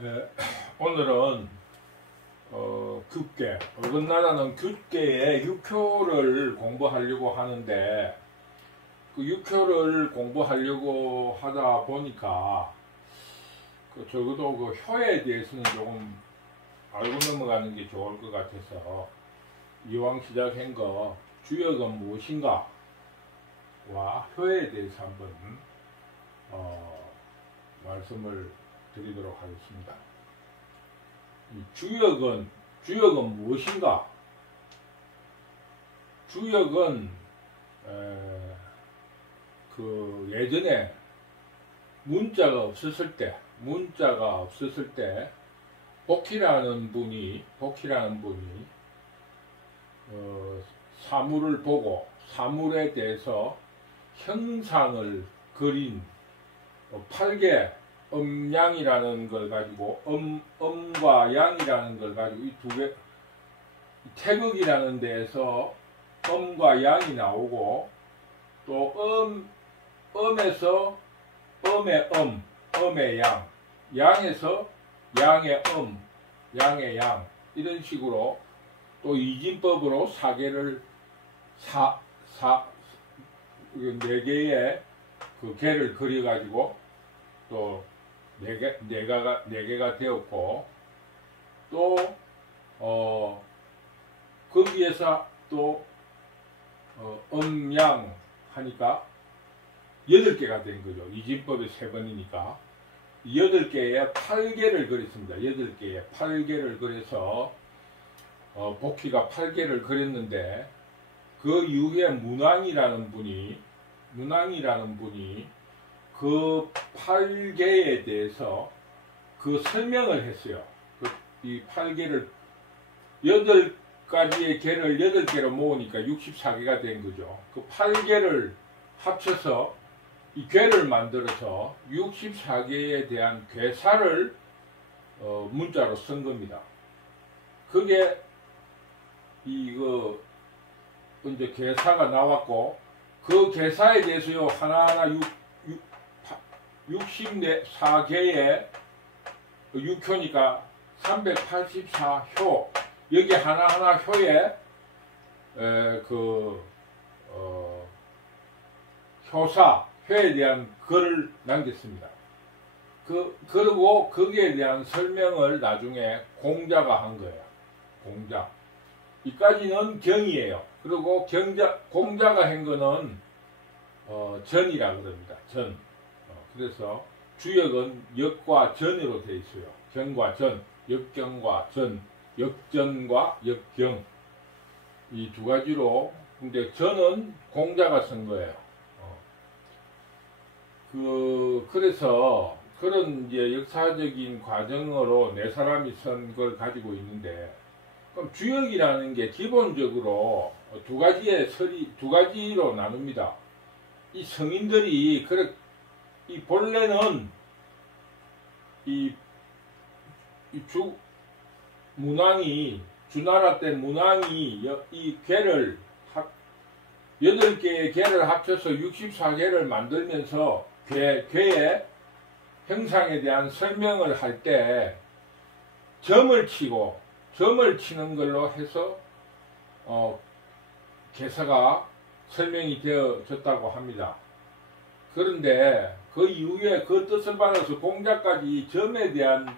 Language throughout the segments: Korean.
예, 오늘은 규계, 어긋나라는 규계의 육효를 공부하려고 하는데, 그 육효를 공부하려고 하다 보니까 적어도 그 효에 대해서는 조금 알고 넘어가는 게 좋을 것 같아서 이왕 시작한 거 주역은 무엇인가 와 효에 대해서 한번 말씀을 드리도록 하겠습니다. 이 주역은 무엇인가? 주역은 그 예전에 문자가 없었을 때 복희라는 분이 사물을 보고 사물에 대해서 형상을 그린 팔계 음양이라는 걸 가지고 음과 양이라는 걸 가지고 이 두 개 태극이라는 데에서 음과 양이 나오고 또 음에서 음의 양, 양에서 양의 양의 양 이런 식으로 또 이진법으로 사계를 네 개의 그 개를 그려가지고 또 네 개가 되었고 또 거기에서 또 음양 하니까 8개가 된 거죠. 이진법이 3번이니까 8개의 8개를 그렸습니다. 8개의 8개를 그려서 복희가 8개를 그렸는데 그 이후에 문왕이라는 분이 그 8개에 대해서 그 설명을 했어요. 이 8개를 8가지의 개를 8개로 모으니까 64개가 된 거죠. 그 8개를 합쳐서 이 괴를 만들어서 64개에 대한 괴사를 문자로 쓴 겁니다. 그게 이거 이제 괴사가 나왔고 그 괴사에 대해서요 하나하나 64개의 육효니까 384효 여기 하나하나 효에 효에 대한 글을 남겼습니다. 그리고 거기에 대한 설명을 나중에 공자가 한 거예요. 공자. 이까지는 경이에요. 그리고 공자가 한 거는 전이라 그럽니다. 전. 그래서 주역은 역과 전으로 되어 있어요. 경과 전, 역경과 전, 역전과 역경. 이 두 가지로. 근데 전은 공자가 쓴 거예요. 그래서 그런 이제 역사적인 과정으로 네 사람이 쓴 걸 가지고 있는데, 그럼 주역이라는 게 기본적으로 두 가지로 나눕니다. 이 성인들이 이 본래는 문왕이 주나라 때 문왕이 이 괴를 8개의 개를 합쳐서 64개를 만들면서 괴의 형상에 대한 설명을 할 때 점을 치는 걸로 해서 개사가 설명이 되어졌다고 합니다. 그런데 그 이후에 그 뜻을 받아서 공자까지 점에 대한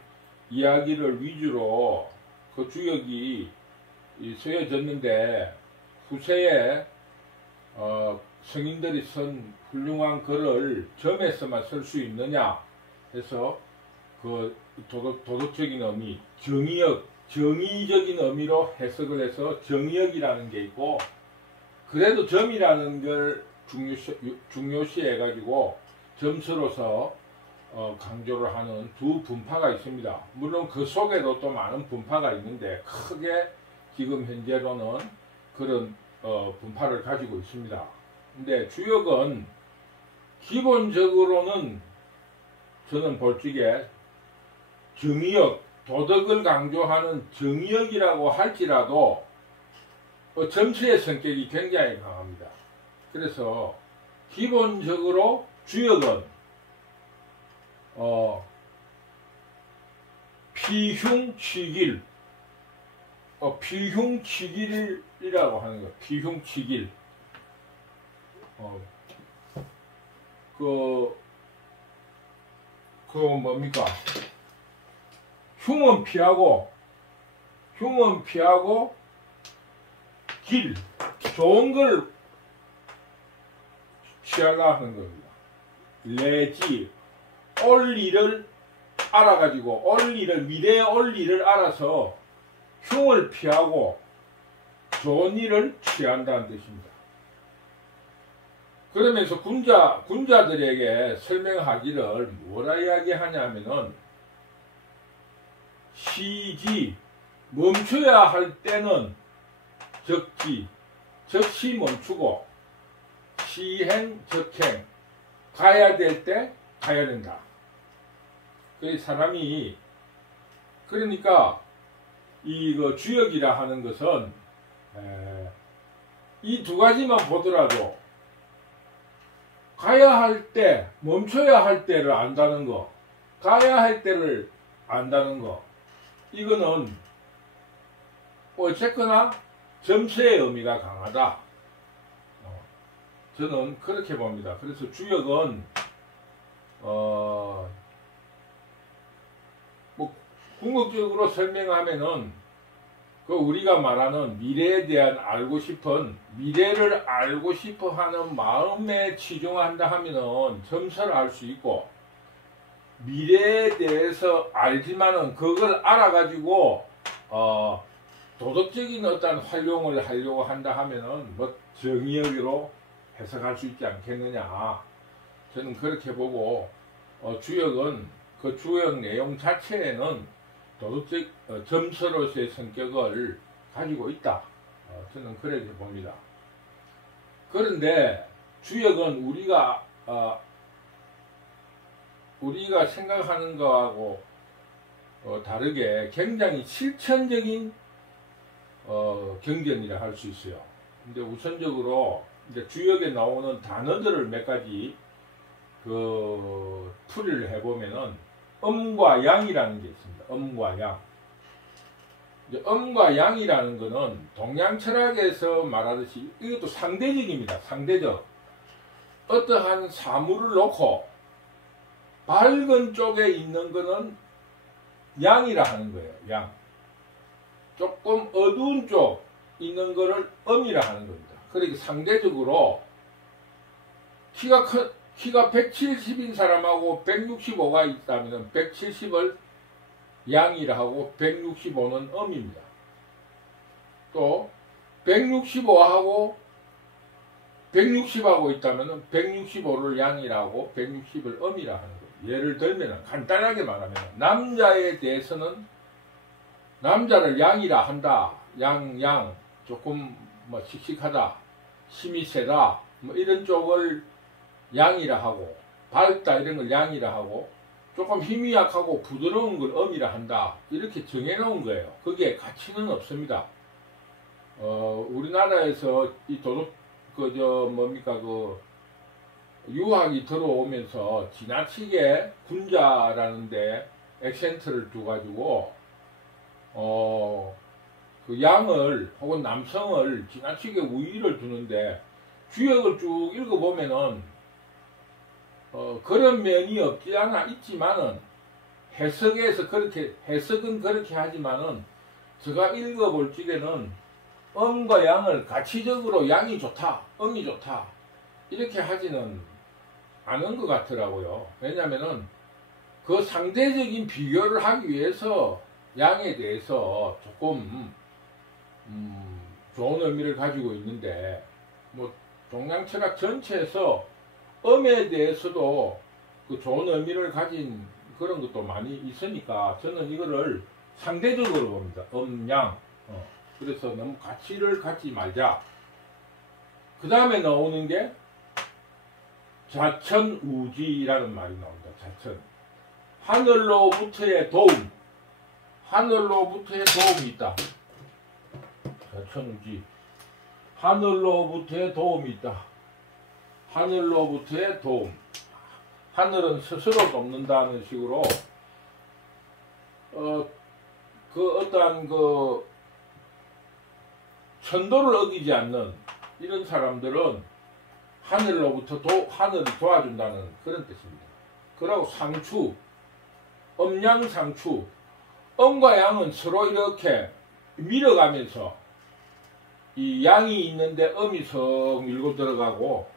이야기를 위주로 그 주역이 쓰여졌는데 후세에 성인들이 쓴 훌륭한 글을 점에서만 쓸 수 있느냐 해서 그 도덕적인 의미, 정의적인 의미로 해석을 해서 정의역이라는 게 있고, 그래도 점이라는 걸 중요시 해가지고 점수로서 강조를 하는 두 분파가 있습니다. 물론 그 속에도 또 많은 분파가 있는데 크게 지금 현재로는 그런 분파를 가지고 있습니다. 근데 주역은 기본적으로는 저는 볼적에 정의역, 도덕을 강조하는 정의역이라고 할지라도 점수의 성격이 굉장히 강합니다. 그래서 기본적으로 주역은 피흉치길, 피흉치길이라고 하는 거예요. 피흉치길. 뭡니까? 흉은 피하고, 길, 좋은 걸 취하라 하는 겁니다. 내지, 올 일을 알아가지고, 미래의 올 일을 알아서 흉을 피하고 좋은 일을 취한다는 뜻입니다. 그러면서 군자들에게 설명하기를 뭐라 이야기하냐면은, 시지, 멈춰야 할 때는 적시 멈추고, 시행, 적행, 가야 될 때 가야 된다. 그 사람이, 그러니까, 이거 주역이라 하는 것은, 이 두 가지만 보더라도, 가야 할 때, 멈춰야 할 때를 안다는 거, 가야 할 때를 안다는 거, 이거는 어쨌거나 점수의 의미가 강하다. 저는 그렇게 봅니다. 그래서 주역은 뭐 궁극적으로 설명하면은 그 우리가 말하는 미래에 대한 미래를 알고 싶어 하는 마음에 치중한다 하면은 점수를 알 수 있고, 미래에 대해서 알지만은 그걸 알아가지고 도덕적인 어떤 활용을 하려고 한다 하면은 뭐 정의역으로 해석할 수 있지 않겠느냐. 저는 그렇게 보고, 주역은 그 주역 내용 자체에는 도덕적 점서로서의 성격을 가지고 있다. 저는 그렇게 봅니다. 그런데 주역은 우리가 생각하는 거하고 다르게 굉장히 실천적인 경전이라 할 수 있어요. 근데 우선적으로 이제 주역에 나오는 단어들을 몇 가지 풀이를 해보면은 음과 양이라는 게 있습니다. 음과 양. 이제 음과 양이라는 거는 동양 철학에서 말하듯이 이것도 상대적입니다. 상대적. 어떠한 사물을 놓고 밝은 쪽에 있는 거는 양이라 하는 거예요. 양. 조금 어두운 쪽 있는 거를 음이라 하는 겁니다. 그러니까 상대적으로 키가 170인 사람하고 165가 있다면 170을 양이라 하고 165는 음입니다. 또 165하고 160하고 있다면 165를 양이라 하고 160을 음이라 하는 거예요. 예를 들면 간단하게 말하면 남자에 대해서는 남자를 양이라 한다. 양 조금 뭐 씩씩하다, 힘이 세다, 뭐 이런 쪽을 양이라 하고, 밝다 이런 걸 양이라 하고, 조금 힘이 약하고 부드러운 걸 음이라 한다. 이렇게 정해놓은 거예요. 거기에 가치는 없습니다. 우리나라에서 이 유학이 들어오면서 지나치게 군자라는데 액센트를 두가지고, 그 양을 혹은 남성을 지나치게 우위를 두는데, 주역을 쭉 읽어보면은 그런 면이 없지 않아 있지만은 해석은 그렇게 하지만은 제가 읽어볼 적에는 음과 양을 가치적으로 양이 좋다, 음이 좋다 이렇게 하지는 않은 것 같더라고요. 왜냐면은 그 상대적인 비교를 하기 위해서 양에 대해서 조금 좋은 의미를 가지고 있는데, 뭐 동양 철학 전체에서 음에 대해서도 그 좋은 의미를 가진 그런 것도 많이 있으니까 저는 이거를 상대적으로 봅니다. 양. 그래서 너무 가치를 갖지 말자. 그 다음에 나오는 게 자천우지라는 말이 나옵니다. 자천. 하늘로부터의 도움. 하늘로부터의 도움이 있다. 자천우지. 하늘로부터의 도움이 있다. 하늘로부터의 도움. 하늘은 스스로 돕는다는 식으로 그 어떠한 그 천도를 어기지 않는 이런 사람들은 하늘로부터 하늘이 도와준다는 그런 뜻입니다. 그리고 상추, 음양상추, 음과 양은 서로 이렇게 밀어가면서 이 양이 있는데 음이 석 밀고 들어가고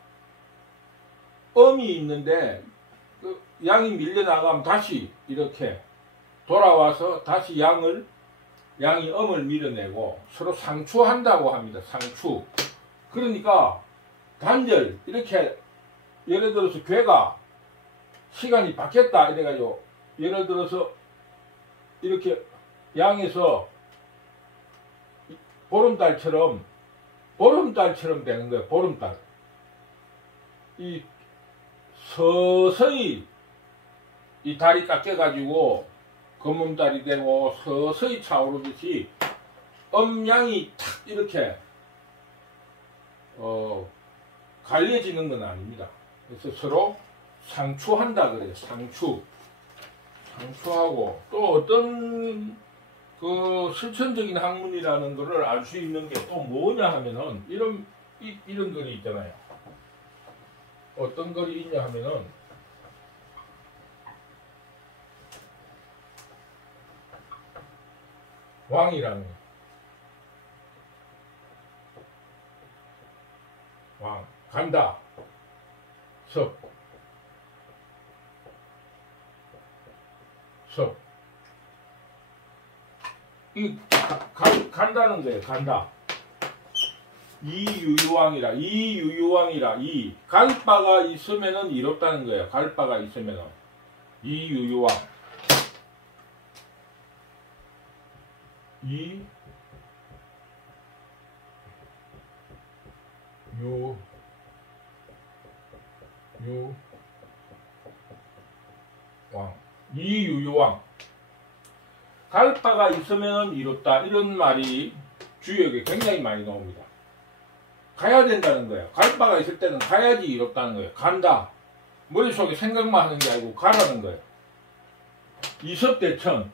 음이 있는데 그 양이 밀려나가면 다시 이렇게 돌아와서 다시 양이 음을 밀어내고 서로 상추한다고 합니다. 상추. 그러니까 단절 이렇게 예를 들어서 괴가 시간이 바뀌었다 이래가지고 예를 들어서 이렇게 양에서 보름달처럼 되는 거예요. 보름달. 이 서서히 이 달이 깎여가지고 검은달이 되고 서서히 차오르듯이 음양이 탁 이렇게 갈려지는 건 아닙니다. 그래서 서로 상추한다 그래요. 상추하고 또 어떤 그 실천적인 학문이라는 것을 알 수 있는 게 또 뭐냐 하면은 이런 글이 있잖아요. 어떤 글이 있냐 하면은 왕이라는 왕 간다 섭 이 간다는 거예요. 간다. 이유유왕이라 이 갈바가 있으면은 이롭다는 거예요. 갈바가 있으면은 이유유왕 이유유왕 갈바가 있으면 이롭다 이런 말이 주역에 굉장히 많이 나옵니다. 가야 된다는 거예요. 갈바가 있을 때는 가야지 이롭다는 거예요. 간다. 머릿속에 생각만 하는 게 아니고 가라는 거예요. 이섭대천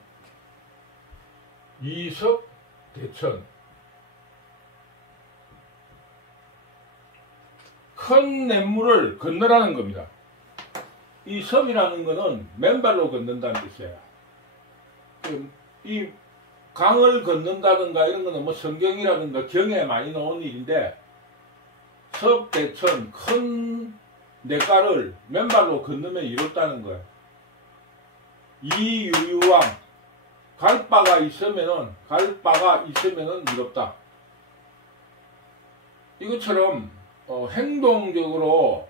큰 냇물을 건너라는 겁니다. 이 섭이라는 거는 맨발로 걷는다는 뜻이에요. 이 강을 걷는다든가 이런 거는 뭐 성경이라든가 경에 많이 나온 일인데 섭대천 큰 냇가를 맨발로 건너면 이롭다는 거예요. 이유유왕 갈바가 있으면은 이롭다. 이것처럼 행동적으로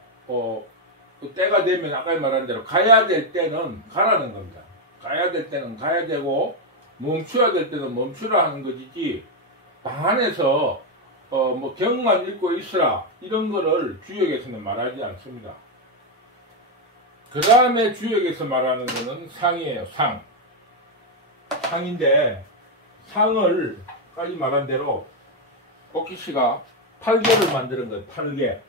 때가 되면 아까 말한 대로 가야 될 때는 가라는 겁니다. 가야 될 때는 가야 되고 멈춰야 될 때는 멈추라 하는 것이지 방 안에서 뭐 경만 읽고 있으라 이런 거를 주역에서는 말하지 않습니다. 그 다음에 주역에서 말하는 거는 상이에요. 상인데 상을 까지 말한 대로 오키씨가 8개를 만드는 거예요. 8개.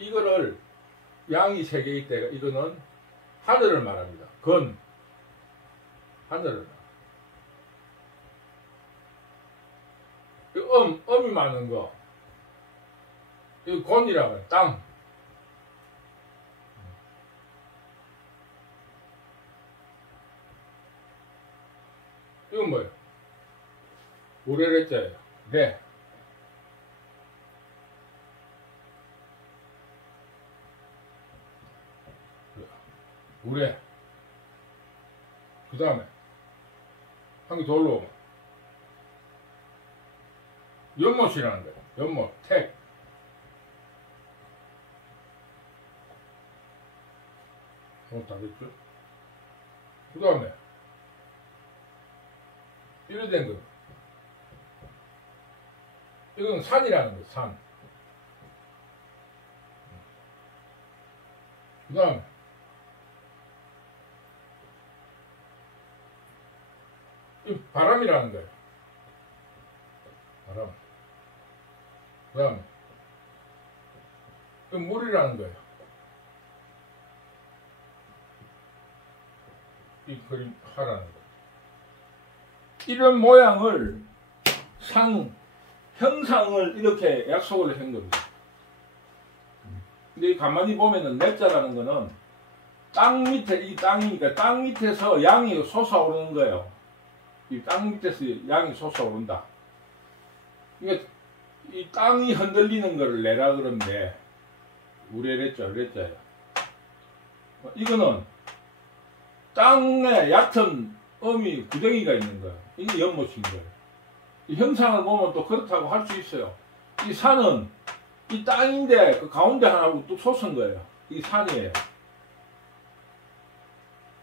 이거를 양이 3개일 때가 이거는 하늘을 말합니다. 하늘을. 음이 많은 거. 이거 곤이라고 해요. 땅. 이건 뭐예요? 우레레자예요. 네. 우레. 그 다음에 한 개 더 올라오면 연못이라는 거예요. 연못, 택. 다 됐죠? 그 다음에 이래 된 거. 이건 산이라는 거예요. 산. 그 다음에 이 바람이라는 거예요. 바람. 그 다음에 이 물이라는 거예요. 이 그림 하라는 거예요. 이런 모양을 형상을 이렇게 약속을 한 겁니다. 근데 가만히 보면은 넷자라는 거는 땅 밑에, 이 땅이니까 땅 밑에서 양이 솟아오르는 거예요. 이 땅 밑에서 양이 솟아오른다. 그러니까 이 땅이 흔들리는 걸 내라 그러는데, 우레레자예요. 이거는 땅에 얕은 음이 구덩이가 있는 거예요. 이게 연못인 거예요. 이 형상을 보면 또 그렇다고 할 수 있어요. 이 산은 이 땅인데 그 가운데 하나 우뚝 솟은 거예요. 이 산이에요.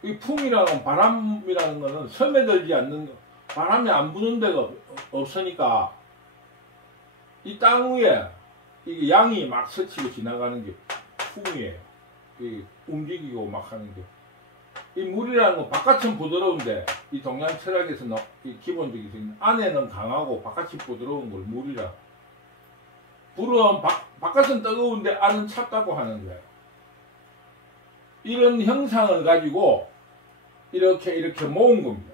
이 풍이라는 바람이라는 거는 스며들지 않는, 바람이 안 부는 데가 없으니까 이 땅 위에 이게 양이 막 스치고 지나가는 게 풍이에요. 이 움직이고 막 하는 게. 이 물이라는 건 바깥은 부드러운데, 이 동양 철학에서는 이 기본적인 안에는 강하고 바깥이 부드러운 걸 물이라. 불은 바깥은 뜨거운데 안은 찹다고 하는 거예요. 이런 형상을 가지고 이렇게 모은 겁니다.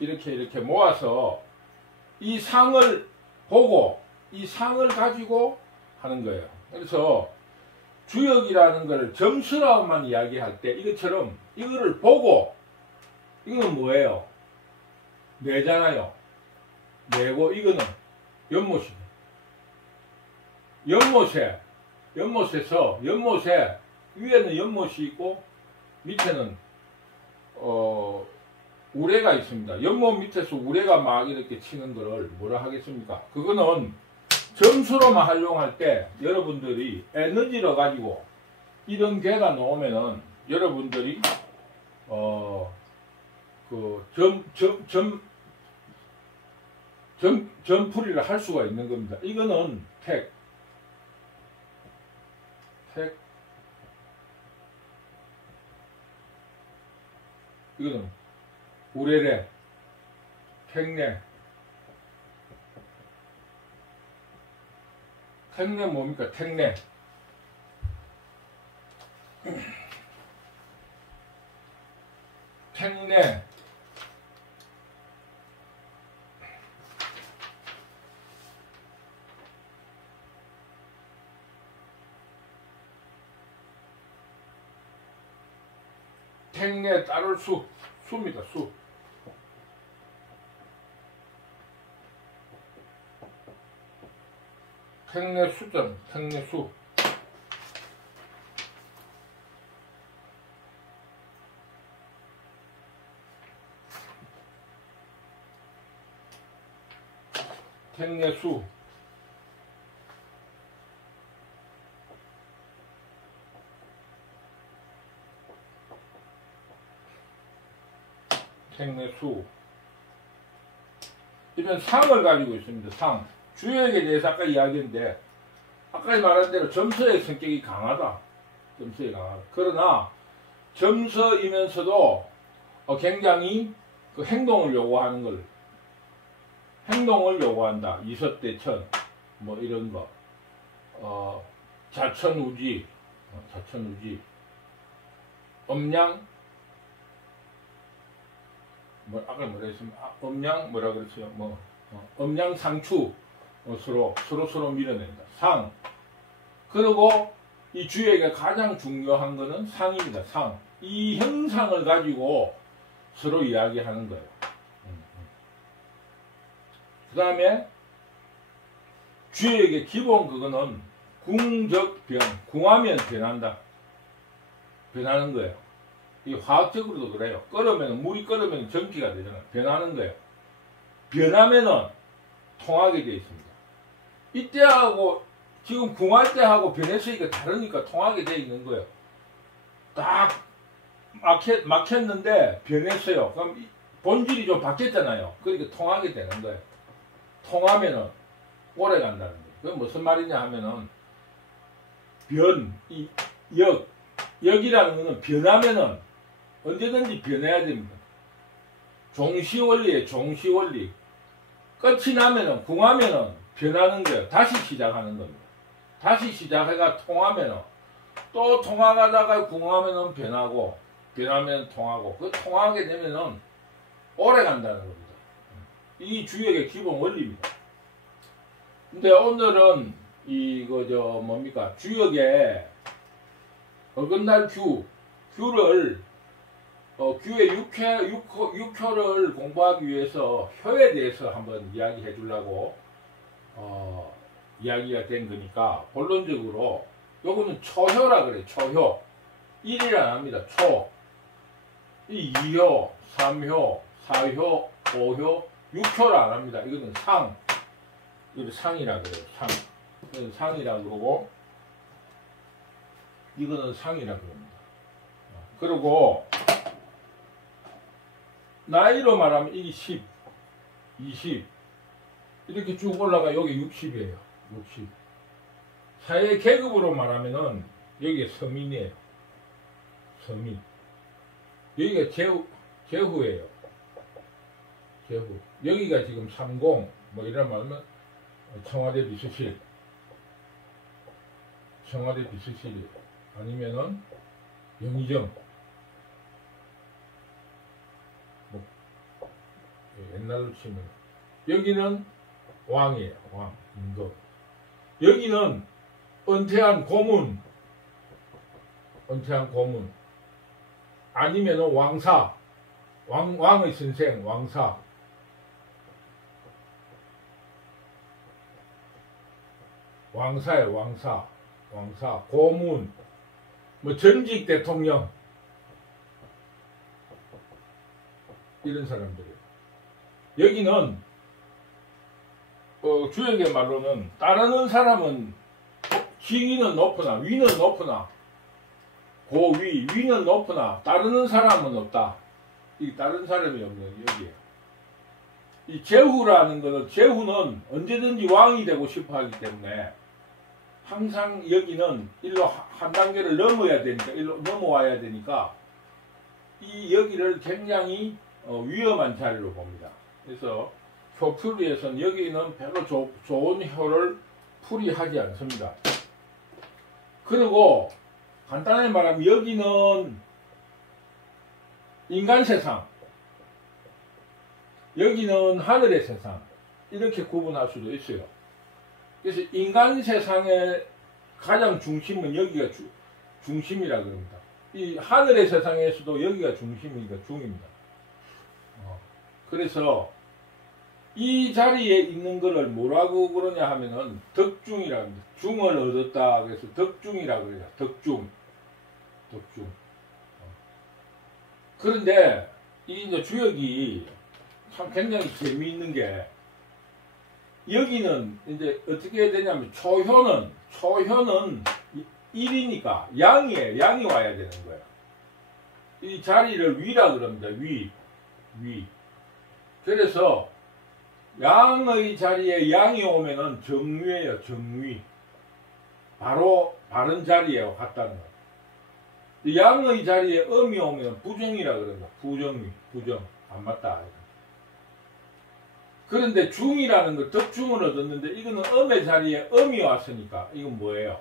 이렇게 모아서 이 상을 보고 이 상을 가지고 하는 거예요. 그래서 주역이라는 걸 점수라고만 이야기할 때 이것처럼 이거를 보고, 이거는 뭐예요? 내잖아요. 내고 이거는 연못이죠. 연못에 위에는 연못이 있고 밑에는 우레가 있습니다. 연못 밑에서 우레가 막 이렇게 치는 거를 뭐라 하겠습니까? 그거는 점수로만 활용할 때 여러분들이 에너지를 가지고 이런 괴가 나오면은 여러분들이 점풀이를 할 수가 있는 겁니다. 이거는 택 이거는 우레레 택내 뭡니까? 택내 택내 따를 수입니다. 수. 택내 수점, 택내 수. 택내 수. 택내 수. 이런 상을 가지고 있습니다. 상. 주역에 대해서 아까 이야기했는데, 아까 말한 대로 점서의 성격이 강하다. 그러나 점서이면서도 굉장히 그 행동을 요구한다. 이섭대천 뭐 이런 거. 자천우지. 엄양 뭐 아까 뭐라 했습니까? 엄양 뭐라 그랬어요? 엄양상추. 서로 밀어낸다. 상. 그리고 이 주역에 가장 중요한 거는 상입니다. 상. 이 형상을 가지고 서로 이야기하는 거예요. 그 다음에 주역의 기본 그거는 궁적변. 궁하면 변하는 거예요. 이 화학적으로도 그래요. 물이 끓으면 전기가 되잖아요. 변하는 거예요. 변하면은 통하게 되어 있습니다. 이때하고 지금 궁할 때하고 변했으니까 다르니까 통하게 되어 있는 거예요. 딱 막혔는데 변했어요. 그럼 본질이 좀 바뀌었잖아요. 그러니까 통하게 되는 거예요. 통하면은 오래 간다는 거예요. 그건 무슨 말이냐 하면은 역이라는 거는 변하면은 언제든지 변해야 됩니다. 종시원리에 종시원리. 끝이 나면은 궁하면은 변하는 거예요. 다시 시작하는 겁니다. 다시 시작해가 통하면은 또 통화가다가 궁하면은 변하고 변하면 통하고 그 통하게 되면은 오래 간다는 겁니다. 이 주역의 기본 원리입니다. 근데 오늘은 뭡니까? 주역의 어긋날 규를 규의 6효를 공부하기 위해서 효에 대해서 한번 이야기해 주려고 이야기가 된 거니까, 본론적으로 요거는 초효라 그래요. 초효. 1이라 합니다. 초. 이 2효, 3효, 4효, 5효, 6효라 안 합니다. 이거는 상. 이거 상이라 그래요. 상. 이건 상이라 그러고, 이거는 상이라 그럽니다. 그리고 나이로 말하면 이게 10, 20 이렇게 쭉 올라가. 여기 60이에요. 60. 사회 계급으로 말하면은 여기가 서민이에요. 서민. 여기가 제후예요. 제후. 여기가 지금 30, 뭐 이런 말하면 청와대 비서실. 청와대 비서실이 아니면은 영의정. 뭐 옛날로 치면 여기는 왕이에요. 왕. 임금. 여기는 은퇴한 고문. 은퇴한 고문. 아니면은 왕사. 왕의 선생, 왕사. 왕사예요, 왕사. 왕사. 고문. 뭐 전직 대통령. 이런 사람들이에요. 여기는 주역의 말로는 따르는 사람은 지위는 높으나, 위는 높으나, 고위, 위는 높으나 따르는 사람은 없다. 이 따르는 사람이 없는 여기에요. 이 제후라는 것은, 제후는 언제든지 왕이 되고 싶어 하기 때문에 항상 여기는 일로 한 단계를 넘어야 되니까, 일로 넘어와야 되니까 이 여기를 굉장히 위험한 자리로 봅니다. 그래서 효풀이에서는 여기는 별로 좋은 효를 풀이하지 않습니다. 그리고 간단하게 말하면 여기는 인간 세상, 여기는 하늘의 세상, 이렇게 구분할 수도 있어요. 그래서 인간 세상의 가장 중심은 여기가 중심이라 그럽니다. 이 하늘의 세상에서도 여기가 중심이니까 중입니다. 그래서 이 자리에 있는 것을 뭐라고 그러냐 하면은 덕중이라고 합니다. 중을 얻었다. 그래서 덕중이라고 그래요. 덕중. 그런데 이 이제 주역이 참 굉장히 재미있는 게, 여기는 이제 어떻게 해야 되냐면 초효는 1이니까 양이에요. 양이 와야 되는 거예요. 이 자리를 위라 그럽니다. 위. 그래서 양의 자리에 양이 오면은 정위예요. 정위. 바로 바른 자리에 갔다는 거예요. 양의 자리에 음이 오면 부정이라 그런다. 부정. 안 맞다. 그런데 중이라는 걸, 덕중을 얻었는데 이거는 음의 자리에 음이 왔으니까 이건 뭐예요?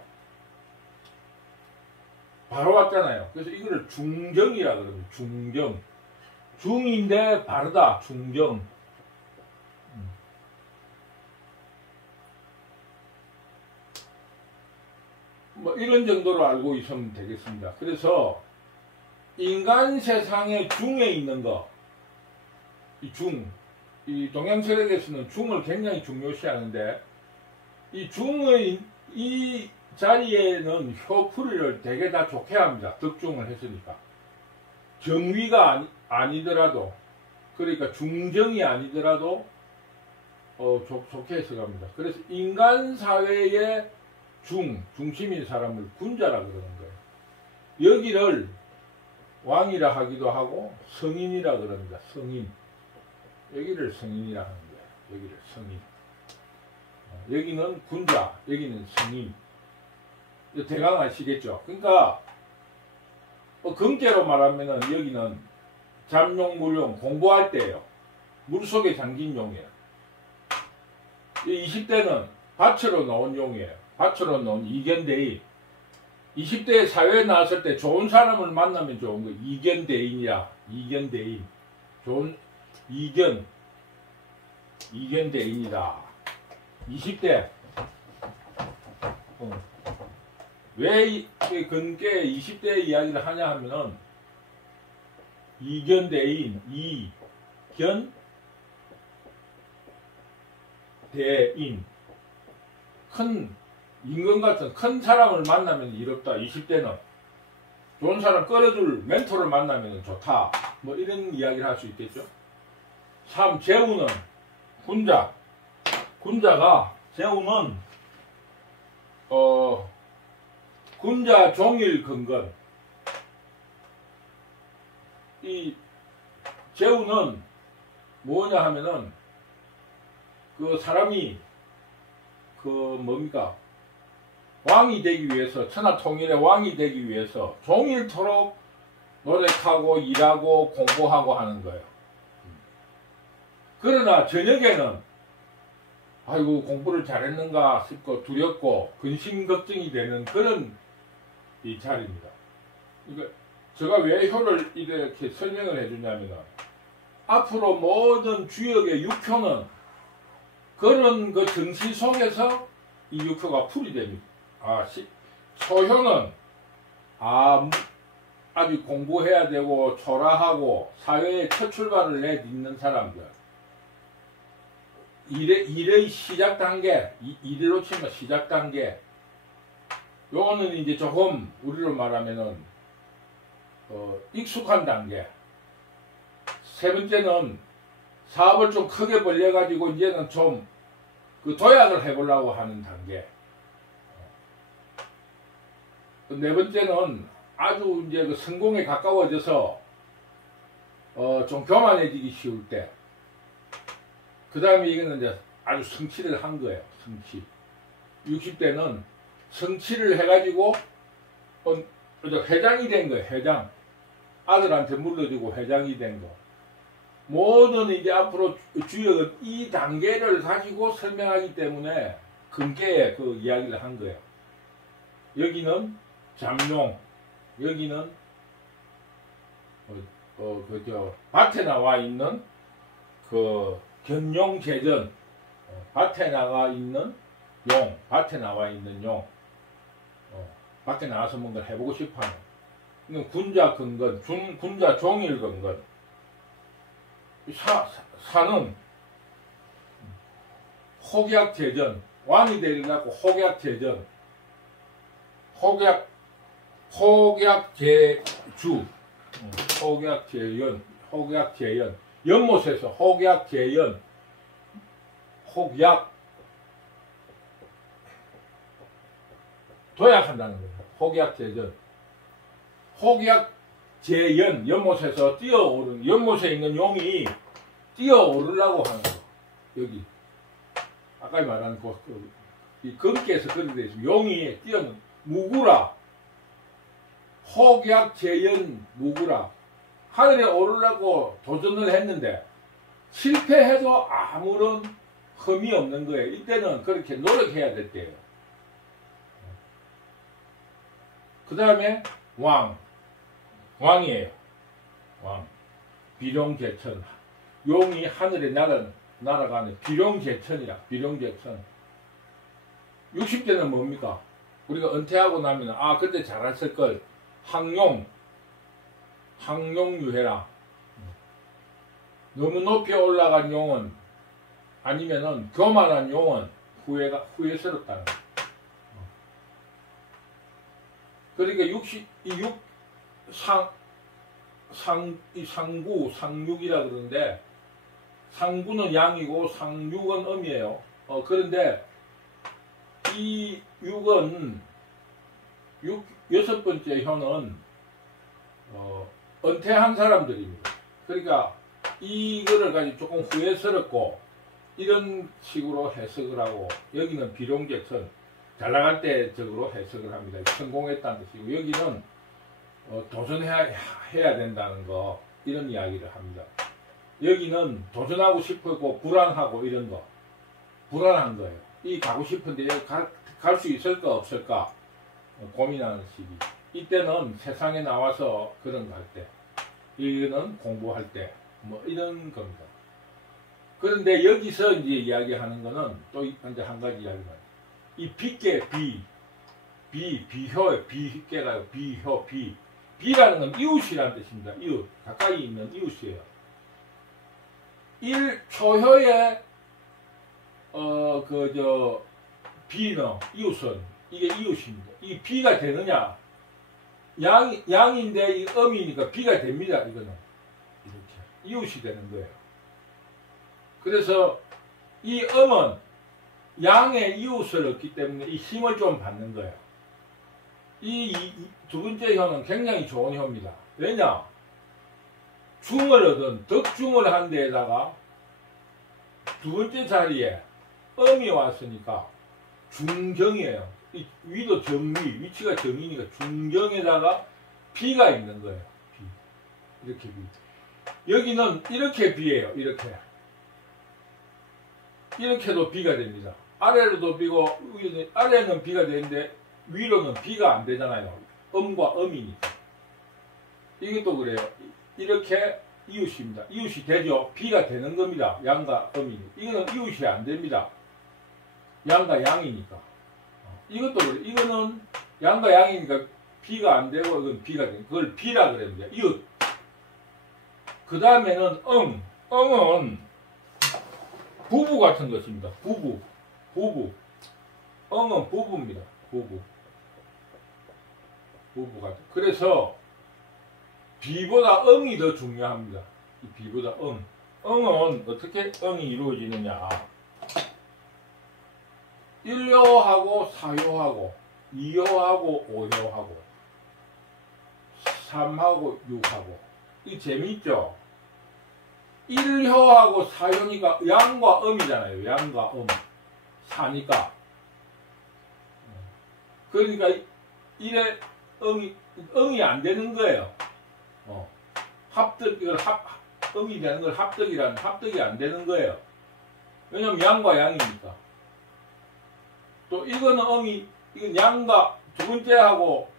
바로 왔잖아요. 그래서 이거를 중정이라 그러면 중정. 중인데 바르다. 중정. 뭐 이런 정도로 알고 있으면 되겠습니다. 그래서 인간 세상의 중에 있는 거, 이 중, 이 동양철학에서는 중을 굉장히 중요시하는데, 이 중의 이 자리에는 효풀이를 되게 다 좋게 합니다. 덕중을 했으니까. 정위가 아니더라도, 그러니까 중정이 아니더라도 좋게 해석합니다. 그래서 인간 사회의 중심인 사람을 군자라 그러는 거예요. 여기를 왕이라 하기도 하고 성인이라 그럽니다. 성인. 여기를 성인이라 하는 거예요. 여기를 성인. 여기는 군자, 여기는 성인. 대강 아시겠죠? 그러니까 금계로 말하면은 여기는 잠용, 물용, 공부할 때예요. 물속에 잠긴 용이에요. 20대는 밭으로 나온 용이에요. 밭으로 나온 이견대인. 20대 사회에 나왔을 때 좋은 사람을 만나면 좋은 거. 이견대인이야. 이견대인. 좋은 이견대인이다. 20대. 왜 근께 20대 이야기를 하냐 하면은 이견대인, 이견대인. 큰 임금 같은 큰 사람을 만나면 이롭다. 20대는 좋은 사람 끌어줄 멘토를 만나면 좋다. 뭐 이런 이야기를 할 수 있겠죠. 3. 재우는 군자. 재우는 군자 종일 근건. 이 재우는 뭐냐 하면은 그 사람이 뭡니까? 왕이 되기 위해서, 천하 통일의 왕이 되기 위해서 종일토록 노력하고 일하고 공부하고 하는 거예요. 그러나 저녁에는 아이고 공부를 잘했는가 싶고 두렵고 근심 걱정이 되는 그런 이 자리입니다. 그러니까 제가 왜 효를 이렇게 설명을 해주냐면 앞으로 모든 주역의 육효는 그런 그 정신 속에서 이 육효가 풀이 됩니다. 소효는 아주 공부해야 되고 초라하고 사회에 첫 출발을 내딛는 사람들, 일의 시작 단계, 일로 치면 시작 단계, 요거는 이제 조금 우리로 말하면은 익숙한 단계. 세 번째는 사업을 좀 크게 벌려가지고 이제는 좀 그 도약을 해보려고 하는 단계. 네 번째는 아주 이제 그 성공에 가까워져서 좀 교만해지기 쉬울 때. 그 다음에 이거는 이제 아주 성취를 한 거예요. 성취. 60대는 성취를 해가지고 회장이 된 거예요. 회장. 아들한테 물려주고 회장이 된 거. 모든 이제 앞으로 주역은 이 단계를 가지고 설명하기 때문에 근계에 그 이야기를 한 거예요. 여기는 잠룡, 여기는 밭에 나와 있는 그 견룡재전, 밭에 나와 있는 용, 밭에 나와 있는 용, 밖에 나와서 뭔가 해보고 싶어하는. 군자 근건, 군자 종일 근건. 사는 혹약재전, 왕이 되려고 혹약재전, 혹약재주, 혹약재연, 연못에서 혹약재연, 혹약, 도약한다는 거예요. 혹약재전, 혹약재연, 연못에서 뛰어오른, 연못에 있는 용이 뛰어오르려고 하는 거. 여기 아까 말한 이 금께서 그렇게 되어 있습니다. 용이 뛰어는 무구라, 혹약재연 무구라. 하늘에 오르려고 도전을 했는데 실패해도 아무런 흠이 없는 거예요. 이때는 그렇게 노력해야 될 때예요. 그 다음에 왕이에요. 왕. 비룡제천. 용이 하늘에 날아가는 비룡제천이라. 비룡제천. 60대는 뭡니까? 우리가 은퇴하고 나면 그때 잘했을걸. 항용유해라. 너무 높이 올라간 용은, 아니면은 교만한 용은 후회스럽다는 거예요. 그러니까 상육이라 그러는데, 상구는 양이고 상육은 음이에요. 그런데 이 육은 여섯 번째 현은 은퇴한 사람들입니다. 그러니까 이거를 가지고 조금 후회스럽고 이런 식으로 해석을 하고, 여기는 비룡제천, 잘 나갈 때 적으로 해석을 합니다. 성공했다는 뜻이고, 여기는 도전해야 된다는 거, 이런 이야기를 합니다. 여기는 도전하고 싶고 불안하고 이런 거, 불안한 거예요. 이 가고 싶은데 갈 수 있을까 없을까 고민하는 시기. 이때는 세상에 나와서 그런 거 할 때, 이거는 공부할 때, 뭐 이런 겁니다. 그런데 여기서 이제 이야기하는 거는 또 이제 한 가지 이야기가 이 빗개 비효의 비개가 비효 비라는 건 이웃이라는 뜻입니다. 이웃 가까이 있는 이웃이에요. 초효의 비는 이웃은 이게 이웃입니다. 이 비가 되느냐? 양인데 이 음이니까 비가 됩니다. 이거는 이렇게 이웃이 되는 거예요. 그래서 이 음은 양의 이웃을 얻기 때문에 이 힘을 좀 받는 거예요. 이 두 번째 효는 굉장히 좋은 효입니다. 왜냐? 중을 얻은 덕중을 한 데에다가 두 번째 자리에 음이 왔으니까 중경이에요. 이 위도 정위, 위치가 정위니까 중경에다가 비가 있는 거예요. 비. 이렇게 비. 여기는 이렇게 비예요. 이렇게도 비가 됩니다. 아래로도 비고, 아래는 비가 되는데 위로는 비가 안 되잖아요. 음과 음이니까. 이것도 그래요. 이렇게 이웃입니다. 이웃이 되죠. 비가 되는 겁니다. 양과 음이니까. 이거는 이웃이 안 됩니다. 양과 양이니까. 이것도 그래요. 이거는 양과 양이니까 비가 안 되고 이건 비가 되는 그걸 비라 그럽니다. 이웃. 그 다음에는 응은 부부 같은 것입니다. 부부. 응은 부부입니다. 부부 같은. 그래서 비보다 응이 더 중요합니다. 이 비보다 응은 어떻게 응이 이루어지느냐? 1효하고 4효하고 2효하고 5효하고 3하고 6하고 이 재미있죠? 1효하고 4효니까 양과 음이잖아요. 양과 4니까 그러니까 이래 응이 안 되는 거예요. 응이 되는 걸 합덕이 안 되는 거예요. 왜냐면 양과 양이니까. 또 이거는 이건 양과 두 번째하고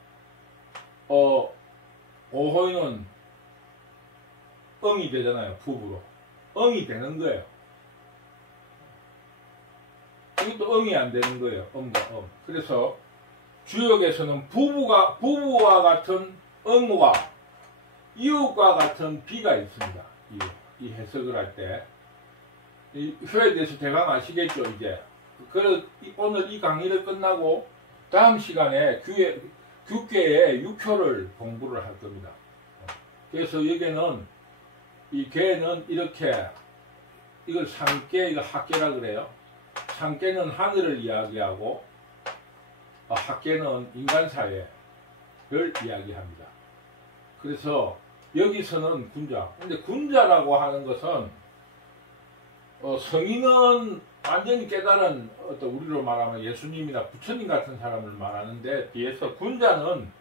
5호는 응이 되잖아요. 부부로. 응이 되는 거예요. 이것도 응이 안 되는 거예요. 음과 그래서 주역에서는 부부와 같은 응과 이웃과 같은 비가 있습니다. 이 해석을 할 때. 이 효에 대해서 대강 아시겠죠, 이제. 오늘 이 강의를 끝나고 다음 시간에 규계의 6효를 공부를 할 겁니다. 그래서 여기는 이 괴는 이렇게 이걸 상계, 이거 학계라 그래요. 상계는 하늘을 이야기하고 학계는 인간사회를 이야기합니다. 그래서 여기서는 군자. 근데 군자라고 하는 것은 성인은 완전히 깨달은 우리로 말하면 예수님이나 부처님 같은 사람을 말하는데 비해서 군자는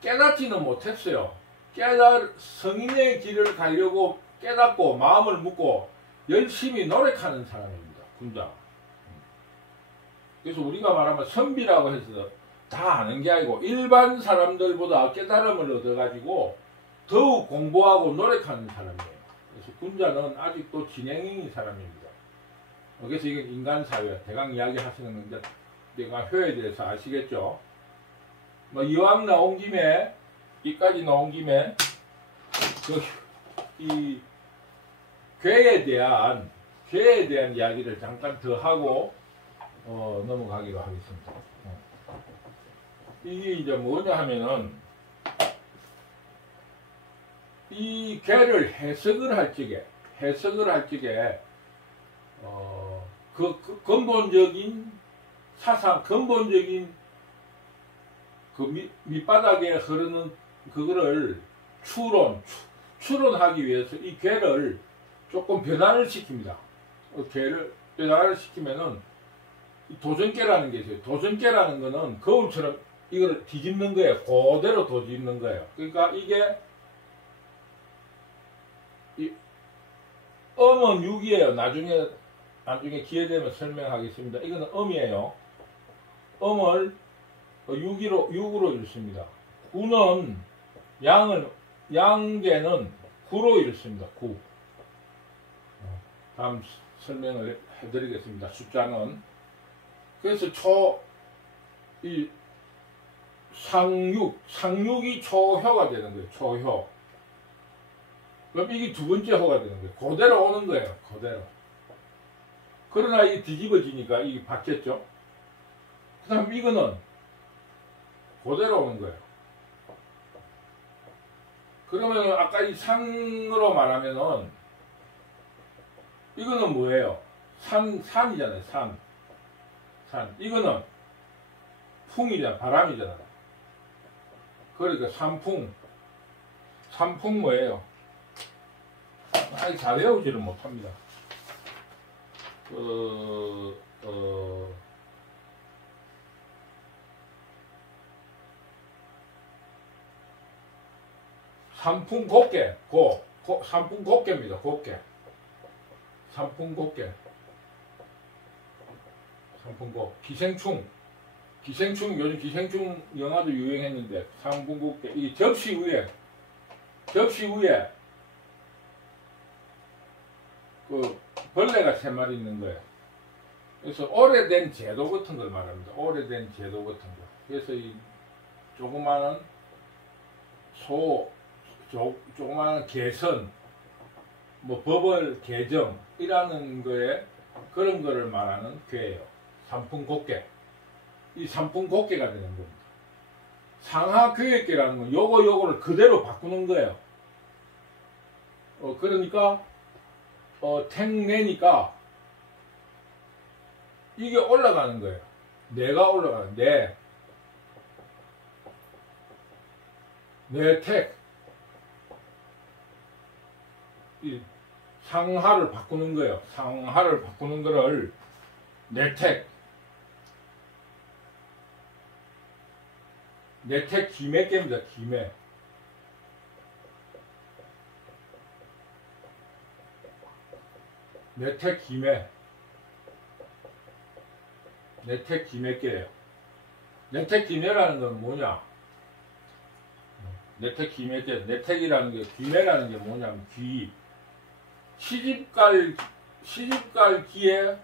깨닫지는 못했어요. 성인의 길을 가려고 깨닫고 마음을 묻고 열심히 노력하는 사람입니다. 군자. 그래서 우리가 말하면 선비라고 해서 다 아는 게 아니고 일반 사람들보다 깨달음을 얻어가지고 더욱 공부하고 노력하는 사람이에요. 그래서 군자는 아직도 진행형인 사람입니다. 그래서 이건 인간사회, 대강 이야기 하시는 건데 내가 효에 대해서 아시겠죠? 이왕 나온 김에 이까지 나온 김에 이 괴에 대한 이야기를 잠깐 더 하고 넘어가기로 하겠습니다. 이게 이제 뭐냐 하면은 이 괴를 해석을 할 적에 그 근본적인 사상, 근본적인 그 밑바닥에 흐르는 그거를 추론하기 위해서 이 괴를 조금 변화를 시킵니다. 괴를 변화를 시키면은 도전깨라는 게 있어요. 도전깨라는 거는 거울처럼 이걸 뒤집는 거예요. 그대로 뒤집는 거예요. 그러니까 이게 음은 6이에요. 나중에 기회 되면 설명하겠습니다. 이거는 음이에요. 음을 6으로 읽습니다. 9는 양계는 9로 이렇습니다. 9. 다음 설명을 해드리겠습니다. 숫자는. 그래서 이 상육이 초효가 되는 거예요. 초효. 그럼 이게 두 번째 호가 되는 거예요. 그대로 오는 거예요. 그대로. 그러나 이게 뒤집어지니까 이게 바뀌었죠. 그 다음 이거는 그대로 오는 거예요. 그러면 아까 이 상으로 말하면은 이거는 뭐예요? 산이잖아요. 산. 이거는 풍이잖아. 바람이잖아. 그러니까 산풍 뭐예요? 아직 잘 외우지를 못합니다. 산풍 곱게, 산풍 곱게입니다. 곱게. 산풍 곱게. 산풍 곱. 기생충, 요즘 기생충 영화도 유행했는데, 산풍 곱게. 이 접시 위에, 벌레가 3마리 있는 거예요. 그래서 오래된 제도 같은 걸 말합니다. 오래된 제도 같은 거. 그래서 이 조그마한 조그마한 개선, 버벌 개정, 이라는 거에 그런 거를 말하는 괴예요. 산풍곡괴. 이 산풍곡괴가 되는 겁니다. 상하교획괴라는 건 요거를 그대로 바꾸는 거예요. 그러니까, 택내니까, 이게 올라가는 거예요. 내가 올라가는, 내 택. 이 상하를 바꾸는 거예요. 상하를 바꾸는 거를 내택. 내택 기매께입니다. 기매. 내택 기매. 내택 기매께예요. 내택 기매라는 건 뭐냐? 내택 기매께. 내택이라는 게, 기매라는 게 뭐냐면 귀. 시집갈 기에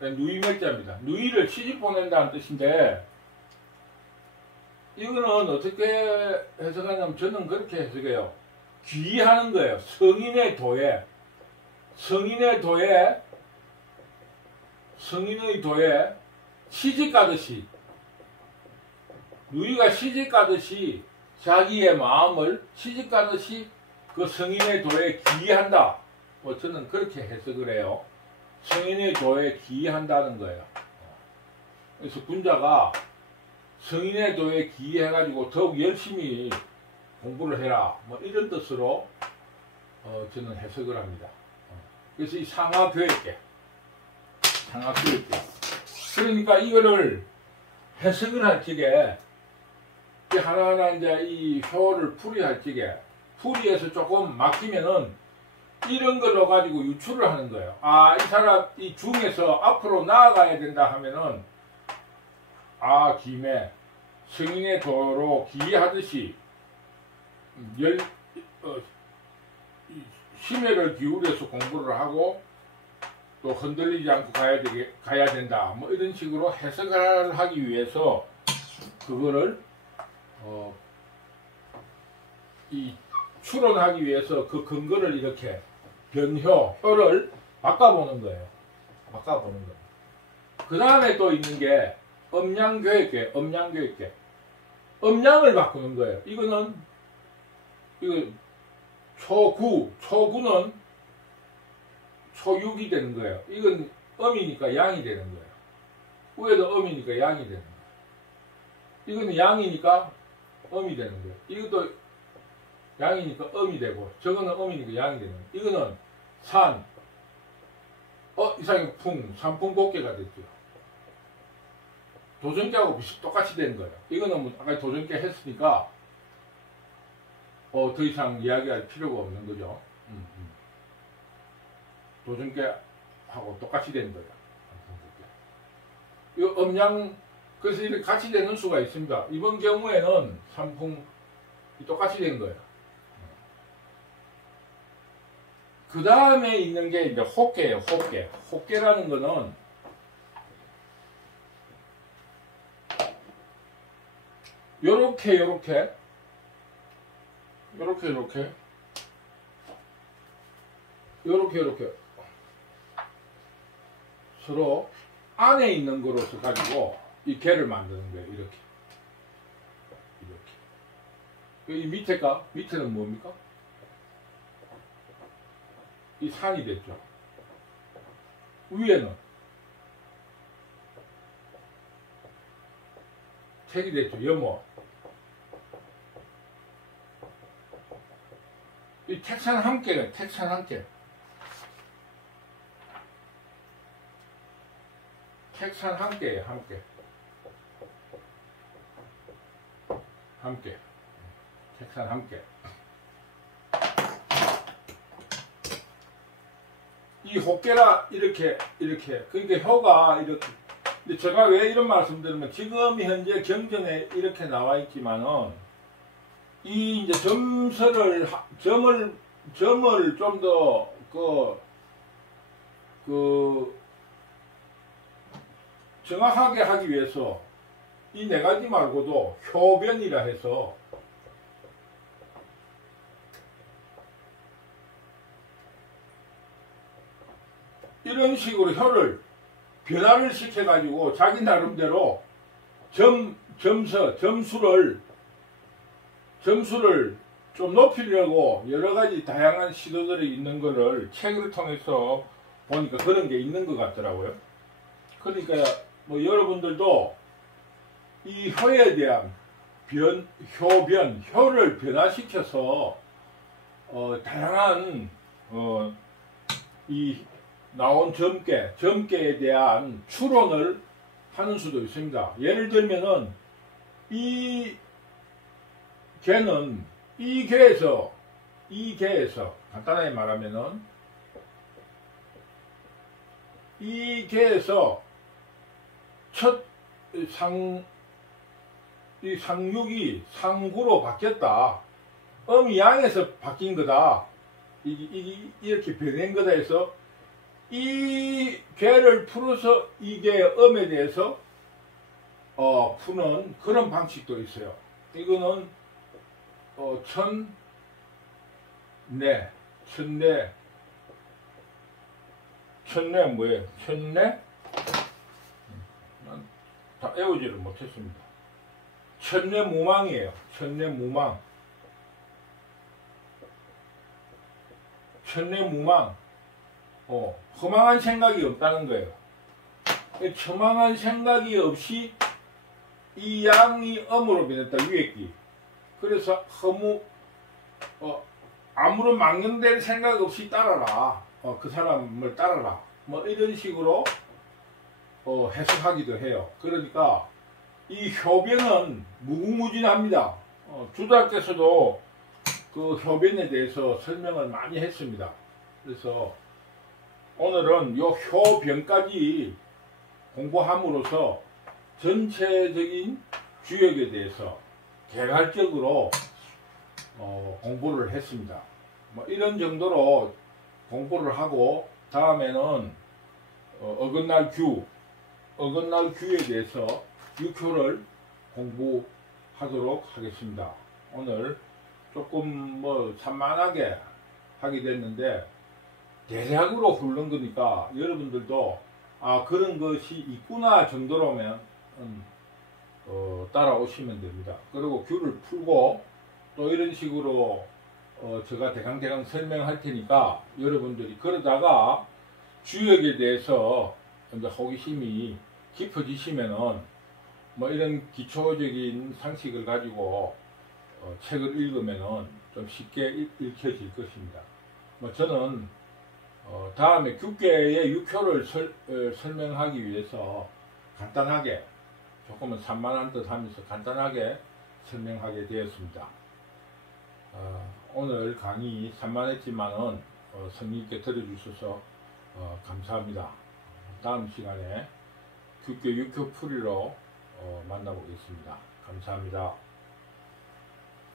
누이맥자입니다. 누이를 시집 보낸다는 뜻인데, 이거는 어떻게 해석하냐면 저는 그렇게 해석해요. 귀하는 거예요. 성인의 도에 시집 가듯이, 누이가 시집 가듯이 자기의 마음을 시집 가듯이 그 성인의 도에 기이한다. 저는 그렇게 해석을 해요. 성인의 도에 기이한다는 거예요. 그래서 군자가 성인의 도에 기이해가지고 더욱 열심히 공부를 해라. 이런 뜻으로 저는 해석을 합니다. 그래서 이 상하교획계. 그러니까 이거를 해석을 할 적에 하나하나 이제 이 효를 풀이할 적에 풀이해서 조금 막히면은 이런 걸로 가지고 유추를 하는 거예요. 이 사람 이 중에서 앞으로 나아가야 된다 하면은 김에 성인의 도로 기이하듯이 심혈을 기울여서 공부를 하고 또 흔들리지 않고 가야 된다. 이런 식으로 해석을 하기 위해서 그거를 추론하기 위해서 그 근거를 이렇게 효를 바꿔보는 거예요. 그 다음에 또 있는 게 음양교획계. 음양을 바꾸는 거예요. 이거 초구는 초육이 되는 거예요. 이건 음이니까 양이 되는 거예요. 위에도 음이니까 양이 되는 거예요. 이거는 양이니까 음이 되는 거예요. 이것도 양이니까 음이 되고, 저거는 음이니까 양이 되는 거예요. 이거는 산, 이상이 산풍곡계가 됐죠. 도전계하고 똑같이 된 거예요. 이거는 아까 도전계 했으니까, 더 이상 이야기할 필요가 없는 거죠. 도전계하고 똑같이 된 거예요. 이 음양, 그래서 이렇게 같이 되는 수가 있습니다. 이번 경우에는 산풍이 똑같이 된 거예요. 그 다음에 있는 게 이제 호께예요. 호께. 호께라는 거는 요렇게 요렇게 요렇게 요렇게 요렇게 요렇게 서로 안에 있는 거로서 가지고 이 개를 만드는 거예요. 이렇게 이렇게. 이 밑에가 밑에는 뭡니까? 이 산이 됐죠. 위에는 책이 됐죠. 연못. 이 책산 함께는 책산 함께. 책산 함께예요. 함께. 함께. 책산 함께. 이 호깨라 이렇게 그러니까 혀가 이렇게. 근데 제가 왜 이런 말씀드리면 지금 현재 경전에 이렇게 나와 있지만은 이 이제 점을 좀 더 정확하게 하기 위해서 이 네 가지 말고도 효변이라 해서 이런 식으로 혀를 변화를 시켜가지고 자기 나름대로 점수를 좀 높이려고 여러가지 다양한 시도들이 있는 거를 책을 통해서 보니까 그런 게 있는 것 같더라고요. 그러니까 뭐 여러분들도 이 혀에 대한 혀를 변화시켜서 다양한 이 나온 점괘에 대한 추론을 하는 수도 있습니다. 예를 들면은 이 개는 이 개에서 간단하게 말하면은 이 개에서 첫 상육이 상구로 바뀌었다. 음이 양에서 바뀐 거다. 이렇게 변한 거다 해서 이 개를 풀어서 이 개의 음에 대해서 푸는 그런 방식도 있어요. 이거는 천내 뭐예요? 천내? 난 다 외우지를 못했습니다. 천내무망이에요. 천내무망. 허망한 생각이 없다는 거예요. 허망한 생각이 없이 이 양이 음으로 변했다. 위에 끼. 그래서 아무런 망령될 생각 없이 따라라. 그 사람을 따라라. 뭐 이런 식으로 해석하기도 해요. 그러니까 이 효변은 무궁무진합니다. 주자께서도 그 효변에 대해서 설명을 많이 했습니다. 그래서 오늘은 요 효변까지 공부함으로써 전체적인 주역에 대해서 개괄적으로 공부를 했습니다. 뭐 이런 정도로 공부를 하고 다음에는 어긋날 규에 대해서 6효를 공부하도록 하겠습니다. 오늘 조금 뭐 산만하게 하게 됐는데 대략으로 훑는 거니까 여러분들도 그런 것이 있구나 정도로면 따라오시면 됩니다. 그리고 규를 풀고 또 이런 식으로 제가 대강 설명할 테니까 여러분들이 그러다가 주역에 대해서 이제 호기심이 깊어지시면은 뭐 이런 기초적인 상식을 가지고 책을 읽으면은 좀 쉽게 읽혀질 것입니다. 뭐 저는 다음에 규계의 6효를 설명하기 위해서 간단하게 조금은 산만한 듯 하면서 간단하게 설명하게 되었습니다. 오늘 강의 산만했지만은 성의 있게 들어주셔서 감사합니다. 다음 시간에 규계 6효 풀이로 만나보겠습니다. 감사합니다.